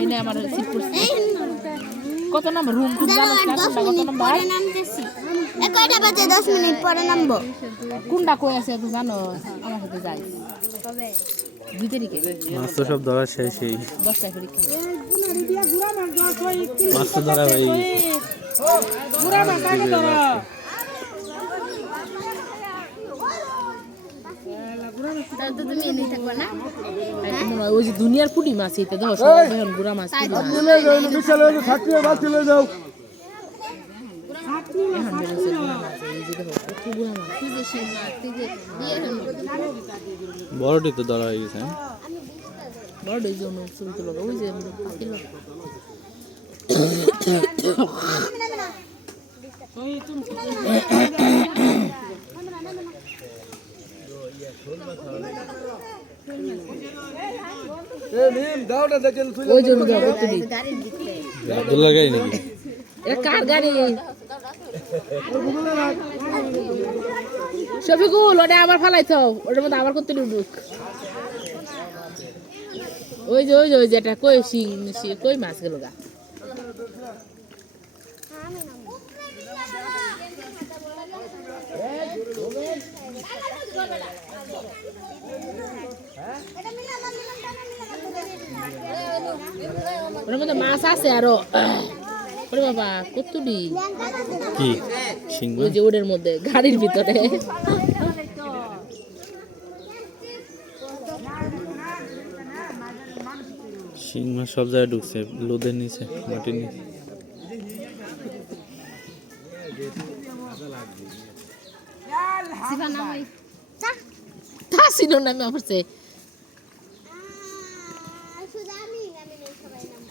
এই না আমার সিট করছে কত নাম্বার রুম তুমি জানো না কত নাম্বার পরে নামতেছি কয়টা বাজে 10 মিনিট পরে নামবো কোনটা কই আছে তো জানো আমার সাথে যাই কবে 2 তারিখে মাছ তো সব ধরা শেষই 10টা পরীক্ষা মাছ তো ধরা হয়ে গেছে পুরা মাছ আগে ধরো তো তুমি এনেই থাকবা না ওই যে দুনিয়ার পুটি মাছ এইতে দাও সব এখন গুড়া মাছ থাকলে বাদ চলে যাও এখন বেরোছে গুড়া মাছ এই যে দেখো কত গুড়া মাছ তুই যে সেই মাছ তুই যে বিয়ে হলো বড়টি তো ধরা হয়ে গেছে বড় এই জন্য ছবি তুলো ওই যে পাখি লোক ওই জন্য কত দিন আব্দুল্লাহ গাড়ি নাকি এটা কার গাড়ি শফিকুল ওটা আবার ফালাইছো ওটার মধ্যে আবার কত ঢুক ওই যে এটা কই শিং কই মাছ গেল গা ওটার মধ্যে মাছ আছে আরো ওরে বাবা কতটি কি সিংহ ওই যে ওদের মধ্যে গাড়ির ভিতরে শিং মাছ সব জায়গায় ঢুকছে লোদের নিচে মাটির নিচে সিফা নাম তা ছিল না আমি অবশ্যই শুধু আমি নেই সবাই নাম